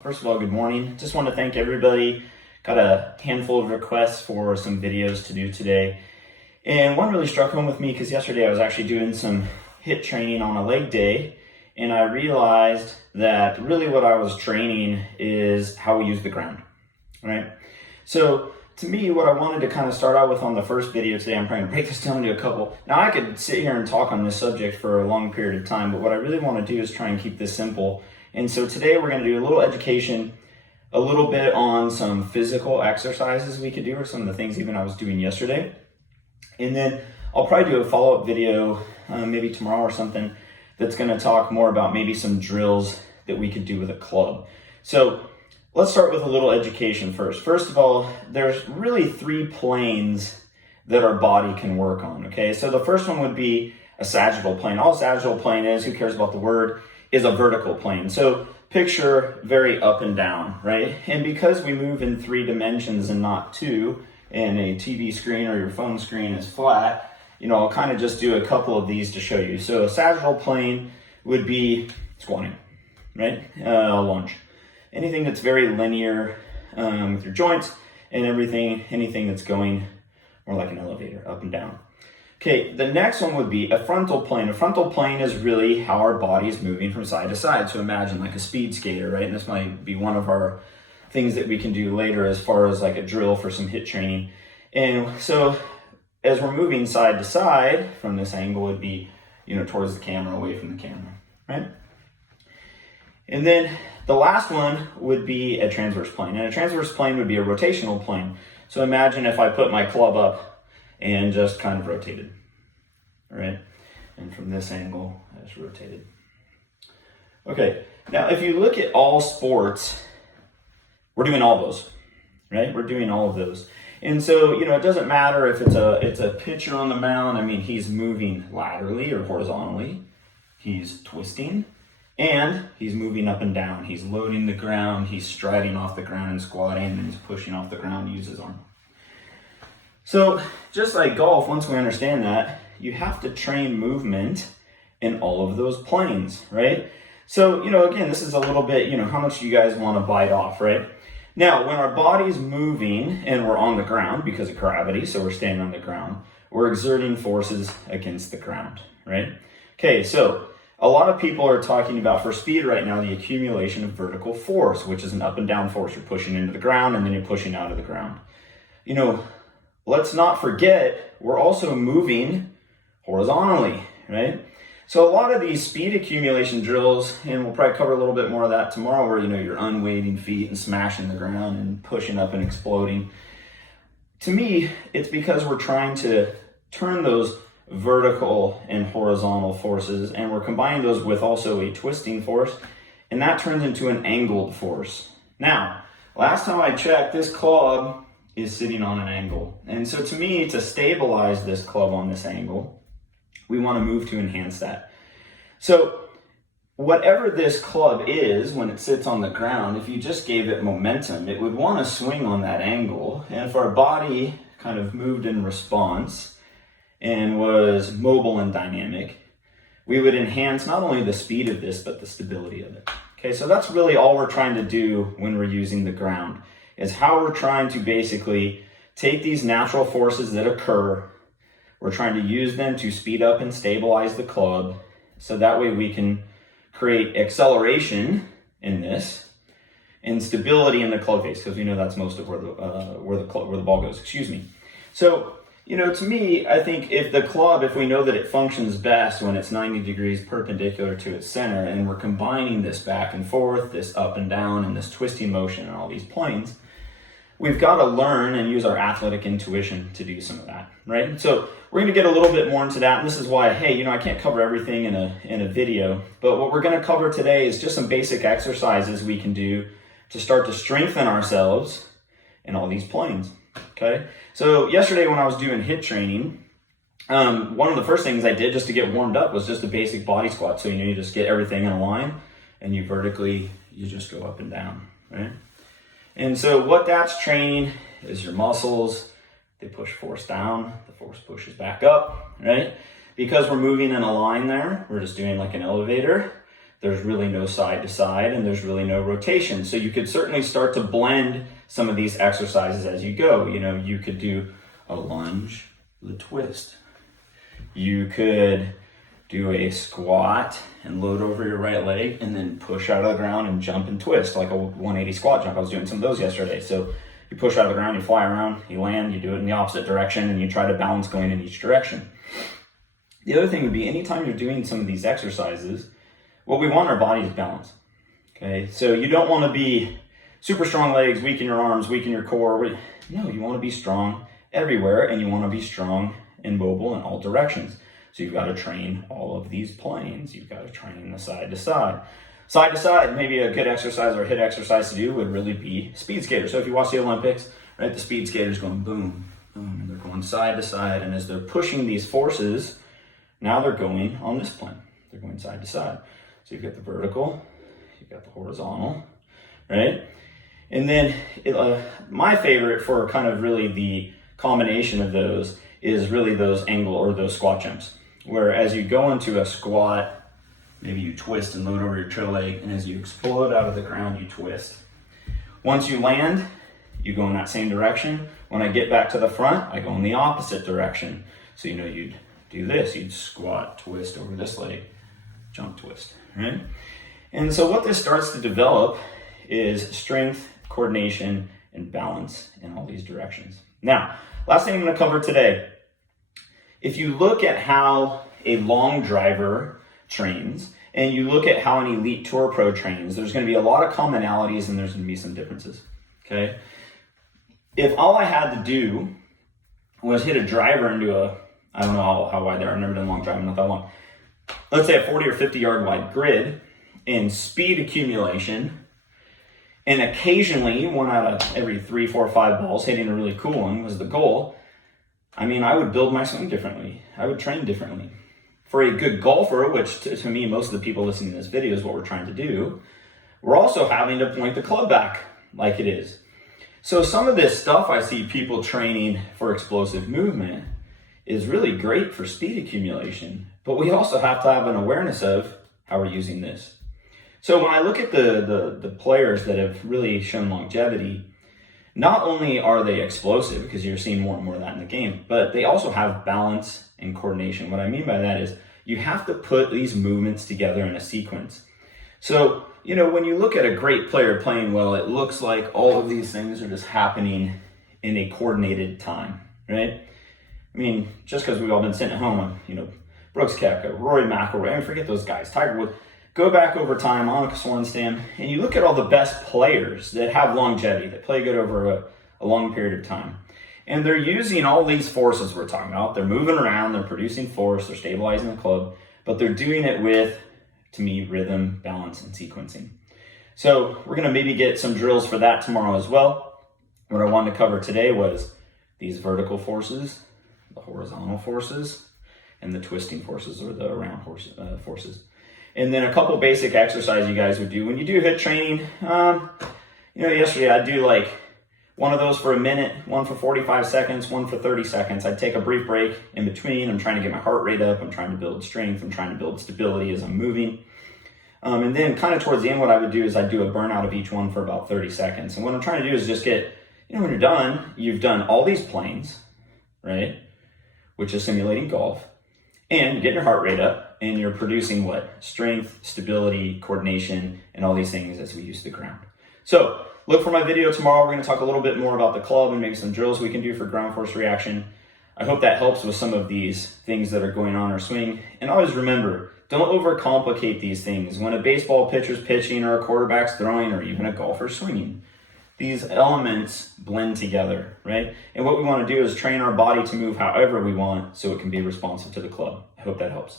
First of all, good morning. Just want to thank everybody. Got a handful of requests for some videos to do today. And one really struck home with me because yesterday I was actually doing some HIIT training on a leg day. And I realized that really what I was training is how we use the ground, right? So to me, what I wanted to kind of start out with on the first video today, I'm trying to break this down into a couple. Now I could sit here and talk on this subject for a long period of time, but what I really want to do is try and keep this simple. And so today we're going to do a little education, a little bit on some physical exercises we could do, or some of the things even I was doing yesterday. And then I'll probably do a follow-up video, maybe tomorrow or something, that's going to talk more about maybe some drills that we could do with a club. So let's start with a little education first. First of all, there's really three planes that our body can work on, okay? So the first one would be a sagittal plane. All a sagittal plane is, who cares about the word, is a vertical plane. So picture very up and down, right? And because we move in 3 dimensions and not 2, and a TV screen or your phone screen is flat, I'll kind of just do a couple of these to show you. So a sagittal plane would be squatting, right? Lunge. Anything that's very linear with your joints and anything that's going more like an elevator, up and down. Okay, the next one would be a frontal plane. A frontal plane is really how our body is moving from side to side. So imagine like a speed skater, right? And this might be one of our things that we can do later as far as like a drill for some HIIT training. And so as we're moving side to side from this angle would be, towards the camera, away from the camera, right? And then the last one would be a transverse plane. And a transverse plane would be a rotational plane. So imagine if I put my club up and just kind of rotated, right? And from this angle, I just rotated. Okay, now if you look at all sports, we're doing all those, right? We're doing all of those. And so, it doesn't matter if it's a pitcher on the mound. I mean, he's moving laterally or horizontally. He's twisting and he's moving up and down. He's loading the ground. He's striding off the ground and squatting, and he's pushing off the ground to use his arm. So just like golf, once we understand that, you have to train movement in all of those planes, right? So, again, this is a little bit, how much do you guys want to bite off, right? Now, when our body's moving and we're on the ground because of gravity, so we're standing on the ground, we're exerting forces against the ground, right? Okay, so a lot of people are talking about, for speed right now, the accumulation of vertical force, which is an up and down force. You're pushing into the ground and then you're pushing out of the ground. Let's not forget, we're also moving horizontally, right? So a lot of these speed accumulation drills, and we'll probably cover a little bit more of that tomorrow, where, you're unweighting feet and smashing the ground and pushing up and exploding. To me, it's because we're trying to turn those vertical and horizontal forces, and we're combining those with also a twisting force, and that turns into an angled force. Now, last time I checked, this club is sitting on an angle. And so to me, to stabilize this club on this angle, we want to move to enhance that. So whatever this club is, when it sits on the ground, if you just gave it momentum, it would want to swing on that angle. And if our body kind of moved in response and was mobile and dynamic, we would enhance not only the speed of this, but the stability of it. Okay, so that's really all we're trying to do when we're using the ground, is how we're trying to basically take these natural forces that occur. We're trying to use them to speed up and stabilize the club, so that way we can create acceleration in this and stability in the club face, because we know that's most of where the ball goes. So, to me, I think if we know that it functions best when it's 90 degrees perpendicular to its center, and we're combining this back and forth, this up and down, and this twisting motion in all these planes, we've got to learn and use our athletic intuition to do some of that, right? So we're going to get a little bit more into that, and this is why, I can't cover everything in a video, but what we're going to cover today is just some basic exercises we can do to start to strengthen ourselves in all these planes, okay? So yesterday when I was doing HIIT training, one of the first things I did just to get warmed up was just a basic body squat. So, you just get everything in a line, and you just go up and down, right? And so what that's training is your muscles. They push force down, the force pushes back up, right? Because we're moving in a line there, we're just doing like an elevator. there's really no side to side and there's really no rotation. So you could certainly start to blend some of these exercises as you go. You know, you could do a lunge with a twist. You could do a squat and load over your right leg and then push out of the ground and jump and twist like a 180 squat jump. I was doing some of those yesterday. So you push out of the ground, you fly around, you land, you do it in the opposite direction, and you try to balance going in each direction. The other thing would be anytime you're doing some of these exercises, what we want our body is balance. Okay, so you don't want to be super strong legs, weak in your arms, weak in your core. No, you want to be strong everywhere, and you want to be strong and mobile in all directions. So you've got to train all of these planes. You've got to train the side to side. Side to side, maybe a good exercise or hit exercise to do would really be speed skaters. So if you watch the Olympics, right, the speed skaters going boom, boom, and they're going side to side. And as they're pushing these forces, now they're going on this plane. They're going side to side. So you've got the vertical, you've got the horizontal, right? And then my favorite for kind of really the combination of those is really those angle or those squat jumps, where as you go into a squat, maybe you twist and load over your trail leg, and as you explode out of the ground, you twist. Once you land, you go in that same direction. When I get back to the front, I go in the opposite direction. So you know you'd do this, you'd squat, twist over this leg, jump, twist, right? And so what this starts to develop is strength, coordination, and balance in all these directions. Now, last thing I'm going to cover today, if you look at how a long driver trains and you look at how an elite tour pro trains, there's going to be a lot of commonalities and there's going to be some differences, okay? If all I had to do was hit a driver into I don't know how wide they are, I've never done long driving, not that long. Let's say a 40 or 50 yard wide grid and speed accumulation, and occasionally 1 out of every 3, 4, 5 balls hitting a really cool one was the goal. I mean, I would build my swing differently. I would train differently. For a good golfer, which to me, most of the people listening to this video is what we're trying to do, we're also having to point the club back like it is. So some of this stuff I see people training for explosive movement is really great for speed accumulation, but we also have to have an awareness of how we're using this. So when I look at the players that have really shown longevity, not only are they explosive, because you're seeing more and more of that in the game, but they also have balance and coordination. What I mean by that is you have to put these movements together in a sequence. So, you know, when you look at a great player playing well, it looks like all of these things are just happening in a coordinated time, right? I mean, just because we've all been sitting at home, you know, Brooks Koepka, Rory McIlroy, I mean, forget those guys, Tiger Woods. Go back over time, Annika Sorenstam, and you look at all the best players that have longevity, that play good over a long period of time. And they're using all these forces we're talking about. They're moving around, they're producing force, they're stabilizing the club, but they're doing it with, to me, rhythm, balance, and sequencing. So we're gonna maybe get some drills for that tomorrow as well. What I wanted to cover today was these vertical forces, the horizontal forces, and the twisting forces or the around forces. And then a couple basic exercises you guys would do when you do HIIT training. You know, yesterday I'd do like one of those for a minute, one for 45 seconds, one for 30 seconds. I'd take a brief break in between. I'm trying to get my heart rate up. I'm trying to build strength. I'm trying to build stability as I'm moving. And then kind of towards the end, what I would do is I'd do a burnout of each one for about 30 seconds. And what I'm trying to do is just get, you know, when you're done, you've done all these planes, right? Which is simulating golf. And you get your heart rate up and you're producing what? Strength, stability, coordination, and all these things as we use the ground. So look for my video tomorrow. We're going to talk a little bit more about the club and maybe some drills we can do for ground force reaction. I hope that helps with some of these things that are going on in our swing. And always remember, don't overcomplicate these things. When a baseball pitcher's pitching or a quarterback's throwing or even a golfer's swinging, these elements blend together, right? And what we want to do is train our body to move however we want so it can be responsive to the club. I hope that helps.